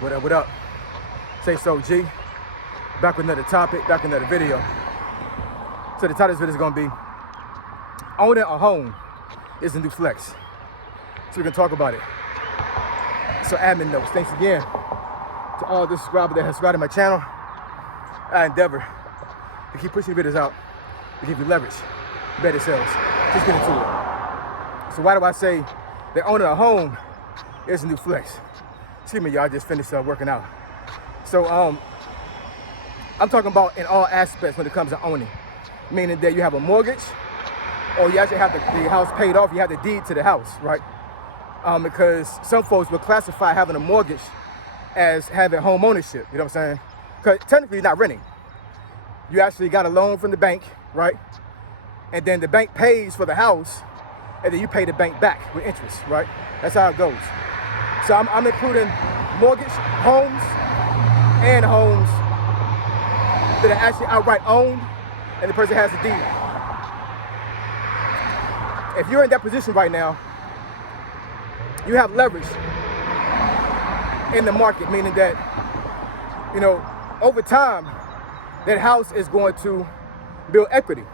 What up, what up? Say so, G. Back with another topic, back with another video. So the title of this video is gonna be, owning a home is a new flex. So we can talk about it. So admin notes, thanks again to all the subscribers that have subscribed to my channel. I endeavor to keep pushing videos out, to give you leverage, better sales. Just get into it. So why do I say that owning a home is a new flex? Excuse me, y'all, I just finished working out. So I'm talking about in all aspects when it comes to owning, meaning that you have a mortgage or you actually have the house paid off, you have the deed to the house, right? Because some folks will classify having a mortgage as having home ownership, you know what I'm saying? Because technically you're not renting. You actually got a loan from the bank, right? And then the bank pays for the house, and then you pay the bank back with interest, right? That's how it goes. So I'm including mortgage, homes, and homes that are actually outright owned, and the person has a deed. If you're in that position right now, you have leverage in the market, meaning that, you know, over time, that house is going to build equity,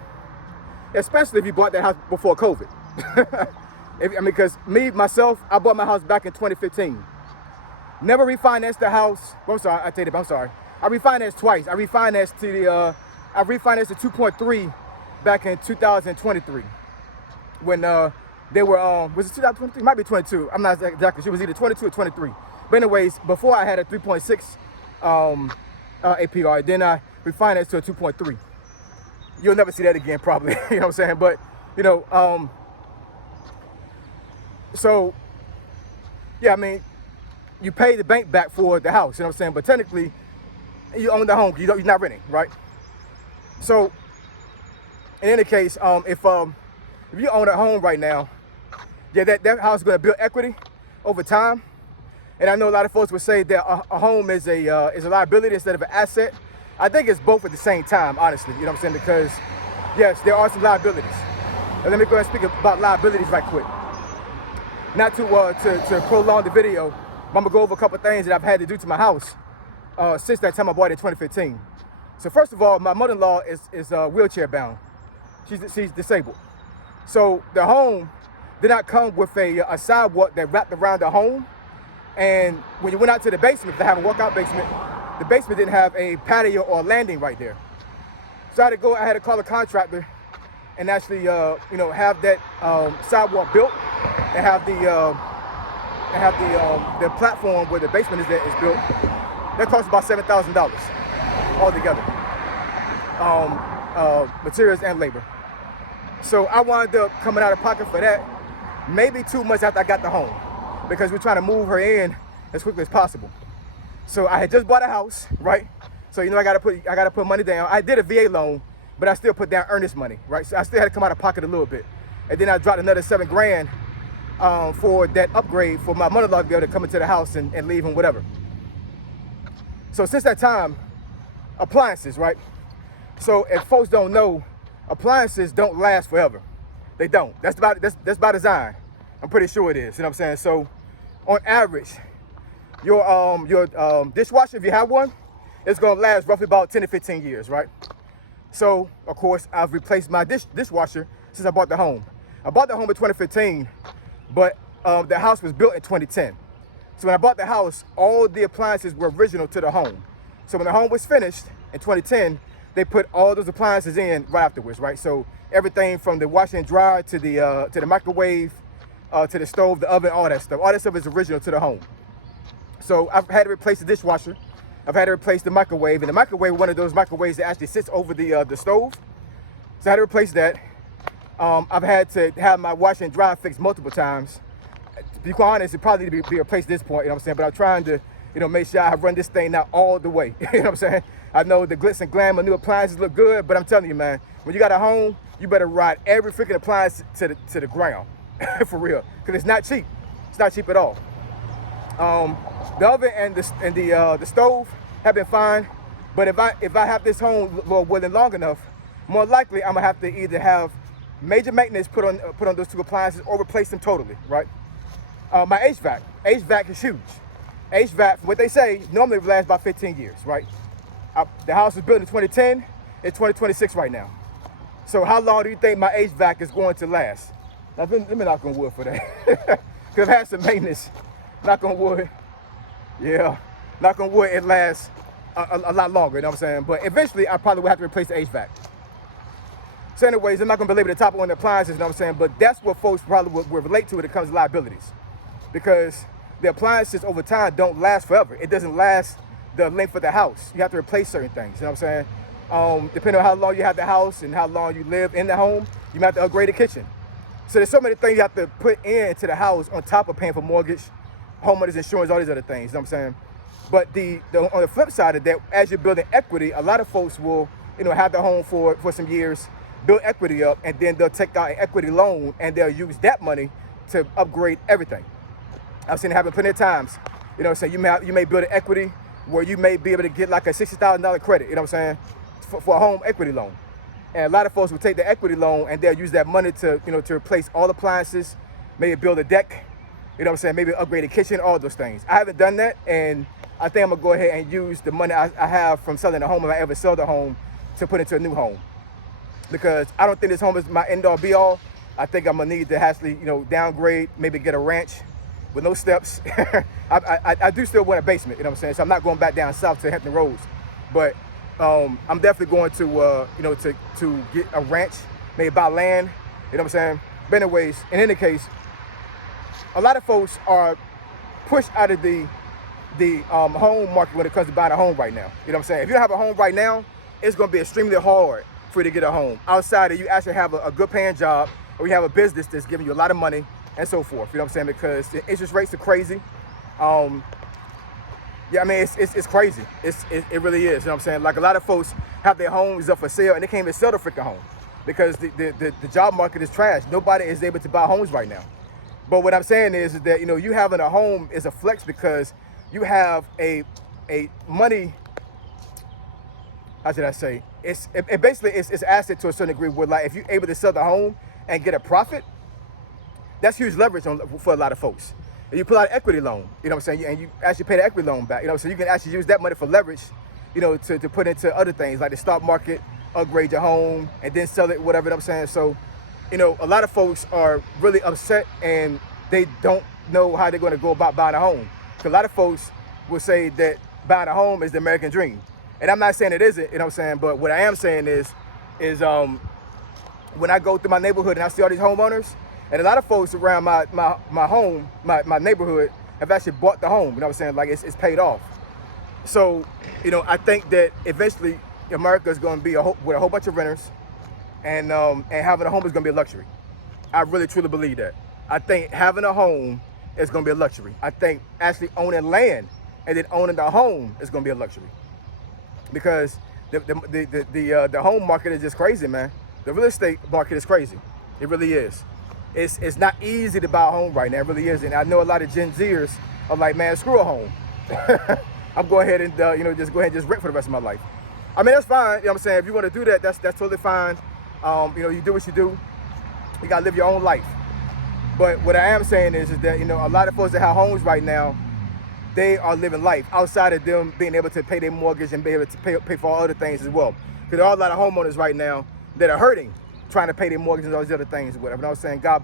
especially if you bought that house before COVID. Because myself, I bought my house back in 2015. Never refinanced the house. Well, I'm sorry, I take it. I'm sorry. I refinanced twice. I refinanced to 2.3 back in 2023 when they were was it 2023? Might be 22. I'm not exactly sure. It was either 22 or 23. But anyways, before I had a 3.6 APR, then I refinanced to a 2.3. You'll never see that again, probably. You know what I'm saying? But you know, so yeah, I mean, you pay the bank back for the house. You know what I'm saying? But technically, you own the home. You're not renting, right? So in any case, if you own a home right now, yeah, that house is going to build equity over time. And I know a lot of folks would say that a home is a liability instead of an asset. I think it's both at the same time, honestly. You know what I'm saying? Because yes, there are some liabilities. And let me go ahead and speak about liabilities right quick. Not to prolong the video, but I'm gonna go over a couple things that I've had to do to my house since that time I bought it in 2015. So first of all, my mother-in-law is wheelchair bound. She's disabled. So the home did not come with a sidewalk that wrapped around the home. And when you went out to the basement, to have a walkout basement, the basement didn't have a patio or landing right there. So I had to call a contractor and actually, you know, have that sidewalk built and have the platform where the basement is built. That cost about $7,000 altogether, materials and labor. So I wound up coming out of pocket for that maybe 2 months after I got the home, because we're trying to move her in as quickly as possible. So I had just bought a house, right? So you know I gotta put money down. I did a VA loan, but I still put down earnest money, right? So I still had to come out of pocket a little bit. And then I dropped another $7 grand for that upgrade for my mother-in-law to be able to come into the house and leave and whatever. So since that time, appliances, right? So if folks don't know, appliances don't last forever. They don't. That's by design. I'm pretty sure it is. You know what I'm saying? So on average, your dishwasher, if you have one, it's gonna last roughly about 10 to 15 years, right? So of course I've replaced my dishwasher since I bought the home. I bought the home in 2015, but the house was built in 2010. So when I bought the house, all the appliances were original to the home. So when the home was finished in 2010, they put all those appliances in right afterwards, right? So everything from the washer and dryer to the microwave, to the stove, the oven, all that stuff is original to the home. So I've had to replace the dishwasher. I've had to replace the microwave, and the microwave, one of those microwaves that actually sits over the stove. So I had to replace that. I've had to have my washer and dryer fixed multiple times. To be quite honest, it probably need to be replaced at this point, you know what I'm saying? But I'm trying to, you know, make sure I run this thing now all the way. You know what I'm saying? I know the glitz and glam of new appliances look good, but I'm telling you, man, when you got a home, you better ride every freaking appliance to the ground, for real, because it's not cheap. It's not cheap at all. The oven and the stove have been fine, but if I have this home within long enough, more likely I'm gonna have to either have major maintenance put on those two appliances or replace them totally, right? My HVAC is huge, HVAC, what they say, normally lasts about 15 years, right? The house was built in 2010. It's 2026 right now. So how long do you think my HVAC is going to last? Now, let me knock on wood for that. Because I've had some maintenance. Knock on wood. Yeah. Knock on wood, it lasts a lot longer, you know what I'm saying? But eventually, I probably will have to replace the HVAC. So anyways, I'm not going to belabor the topic on the appliances, you know what I'm saying? But that's what folks probably would relate to when it comes to liabilities. Because the appliances over time don't last forever. It doesn't last the length of the house. You have to replace certain things, you know what I'm saying? Depending on how long you have the house and how long you live in the home, you might have to upgrade the kitchen. So there's so many things you have to put into the house on top of paying for mortgage, homeowners insurance, all these other things, you know what I'm saying? But on the flip side of that, as you're building equity, a lot of folks will, have the home for some years, build equity up, and then they'll take out an equity loan and they'll use that money to upgrade everything. I've seen it happen plenty of times. You know what I'm saying? You may build an equity where you may be able to get like a $60,000 credit, you know what I'm saying, for a home equity loan. And a lot of folks will take the equity loan and they'll use that money to, to replace all appliances, maybe build a deck, you know what I'm saying, maybe upgrade a kitchen, all those things. I haven't done that, and I think I'm gonna go ahead and use the money I have from selling the home, if I ever sell the home, to put into a new home. Because I don't think this home is my end all be all. I think I'm gonna need to actually, downgrade, maybe get a ranch with no steps. I do still want a basement, you know what I'm saying? So I'm not going back down south to Hampton Roads. But I'm definitely going to, to get a ranch, maybe buy land, you know what I'm saying? But anyways, in any case, a lot of folks are pushed out of the home market when it comes to buying a home right now. You know what I'm saying? If you don't have a home right now, it's going to be extremely hard for you to get a home outside of you actually have a good paying job, or you have a business that's giving you a lot of money and so forth. You know what I'm saying? Because the interest rates are crazy. Yeah, I mean, it's crazy. It really is. You know what I'm saying? Like, a lot of folks have their homes up for sale and they can't even sell the freaking home because the job market is trash. Nobody is able to buy homes right now. But what I'm saying is that, you having a home is a flex because you have a money, how should I say? It basically it's asset to a certain degree where, like, if you're able to sell the home and get a profit, that's huge leverage for a lot of folks. And you pull out an equity loan, you know what I'm saying? And you actually pay the equity loan back, so you can actually use that money for leverage, to put into other things like the stock market, upgrade your home, and then sell it, whatever, you know what I'm saying? So, a lot of folks are really upset and they don't know how they're going to go about buying a home. Because a lot of folks will say that buying a home is the American dream. And I'm not saying it isn't, you know what I'm saying? But what I am saying is when I go through my neighborhood and I see all these homeowners, and a lot of folks around my home, my neighborhood, have actually bought the home, you know what I'm saying? Like, it's paid off. So, I think that eventually America is going to be with a whole bunch of renters, and having a home is going to be a luxury. I really, truly believe that. I think having a home is going to be a luxury. I think actually owning land and then owning the home is going to be a luxury. Because the home market is just crazy, man. The real estate market is crazy. It really is. It's not easy to buy a home right now. It really isn't. I know a lot of Gen Zers are like, man, screw a home. I'm going ahead and just go ahead and just rent for the rest of my life. I mean, that's fine. You know what I'm saying? If you want to do that, that's totally fine. You do what you do. You gotta live your own life. But what I am saying is that a lot of folks that have homes right now, they are living life outside of them being able to pay their mortgage and be able to pay for all other things as well. Because there are a lot of homeowners right now that are hurting, trying to pay their mortgage and all these other things, whatever. You know what I'm saying?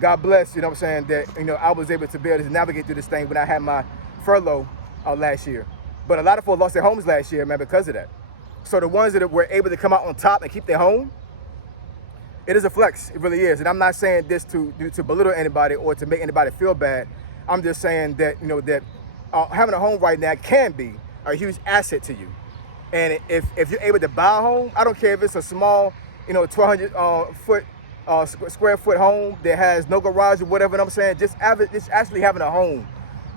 God bless, you know what I'm saying, that I was able to be able to navigate through this thing when I had my furlough last year. But a lot of folks lost their homes last year, man, because of that. So the ones that were able to come out on top and keep their home, it is a flex. It really is. And I'm not saying this to belittle anybody or to make anybody feel bad. I'm just saying that, that having a home right now can be a huge asset to you. And if you're able to buy a home, I don't care if it's a small, 1,200 square foot home that has no garage or whatever, you know what I'm saying? Just actually having a home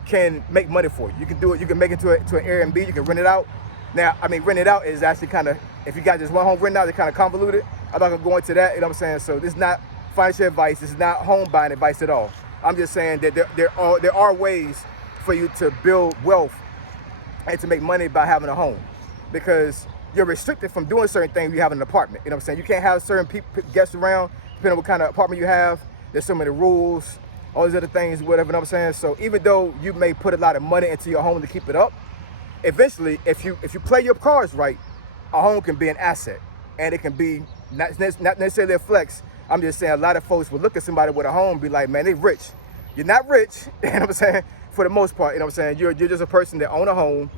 can make money for you. You can do it. You can make it to an Airbnb. You can rent it out. Now, I mean, rent it out is actually kind of, if you got just one home rented out, it's kind of convoluted. I'm not gonna go into that, you know what I'm saying? So this is not financial advice. This is not home buying advice at all. I'm just saying that there are ways for you to build wealth and to make money by having a home, because you're restricted from doing certain things when you have an apartment. You know what I'm saying? You can't have certain guests around, depending on what kind of apartment you have. There's so many rules. all these other things, whatever, you know what I'm saying? So even though you may put a lot of money into your home to keep it up, eventually, if you play your cards right, a home can be an asset, and it can be not necessarily a flex. I'm just saying a lot of folks will look at somebody with a home and be like, man, they rich. You're not rich, you know what I'm saying? For the most part, you know what I'm saying? You're just a person that own a home,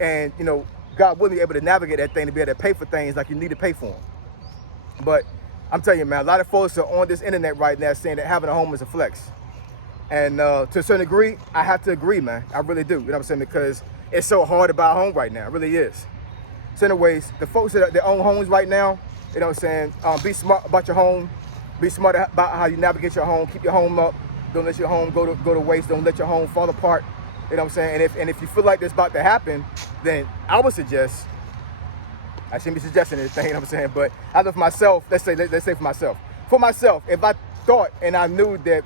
and you know, God willing, able to navigate that thing to be able to pay for things like you need to pay for them. But I'm telling you, man, a lot of folks are on this internet right now saying that having a home is a flex. And to a certain degree, I have to agree, man. I really do, you know what I'm saying? Because it's so hard to buy a home right now. It really is. So anyways, the folks that own homes right now, you know what I'm saying, be smart about your home. Be smart about how you navigate your home. Keep your home up. Don't let your home go to waste. Don't let your home fall apart. You know what I'm saying? And if you feel like this about to happen, then I would suggest, I shouldn't be suggesting anything, you know what I'm saying? But I know for myself, let's say for myself. For myself, if I thought and I knew that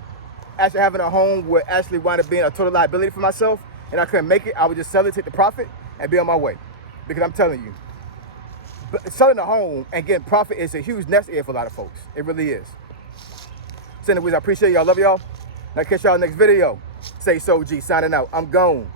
actually having a home would actually wind up being a total liability for myself and I couldn't make it, I would just sell it, take the profit, and be on my way. Because I'm telling you, selling a home and getting profit is a huge nest egg for a lot of folks. It really is. So anyways, I appreciate y'all. Love y'all. I'll catch y'all next video. Say so, G, signing out. I'm gone.